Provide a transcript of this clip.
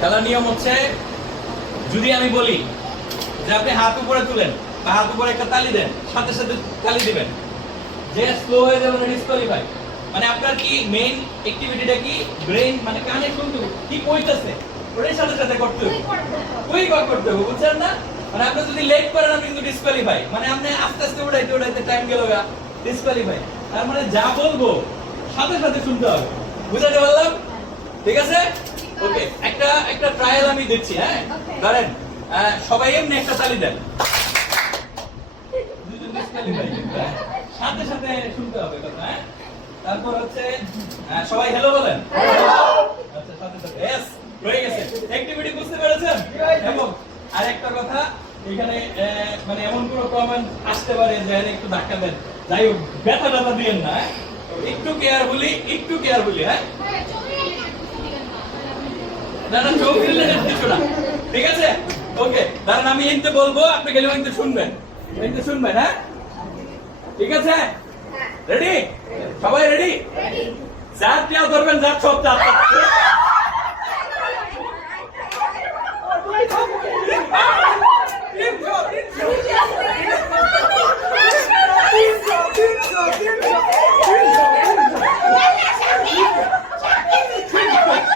খেলার নিয়ম হচ্ছে, যদি আমি বলি যে আপনি হাত উপরে তুলেন বা হাত উপরে একটা তালি দেন, সাথে সাথে তালি দিবেন, যে স্লো হয়ে যাবে ডিসকোয়ালিফাই। মানে আপনার কি মেইন অ্যাক্টিভিটিটা কি, ব্রেইন মানে কানে শুনতে কি কইতাছে ওটার সাথে সাথে করতে হবে, করতে হবে, বুঝছেন না? মানে আপনি যদি লেট করেন আপনি কিন্তু ডিসকোয়ালিফাই, মানে আপনি আস্তে আস্তে উড়াইতে টাইম গেল গা, ডিসকোয়ালিফাই। তার মানে যা বলবো সাথে সাথে শুনতে হবে, বুঝাতে পারলাম? ঠিক আছে, ওকে। একটা ট্রায়াল আমি দিচ্ছি, হ্যাঁ? ধরেন সবাই এমনি একটা তালি দেন, দুজন ডিসকোয়ালিফাই, সাথে সাথে শুনতে হবে কথা, হ্যাঁ? তারপর হচ্ছে সবাই হ্যালো বলেন, আচ্ছা সাথে সাথে, यस হয়ে গেছে। অ্যাক্টিভিটি বুঝতে পেরেছেন? এবং আরেকটা কথা, এখানে মানে এমন কোনো কমেন্ট আসতে পারে যে একটু ধাক্কা দেন, যাই হোক ব্যথা ব্যথা দিয়েন না, একটু কেয়ারফুলি, হ্যাঁ? না না, চোখ দিলে কিছু না, ঠিক আছে, ওকে। কারণ আমি এনতে বলবো, আপনি গেলে এনতে শুনবেন, হ্যাঁ? ঠিক আছে, রেডি? সবাই রেডি? যার কেউ ধরবেন, যার সব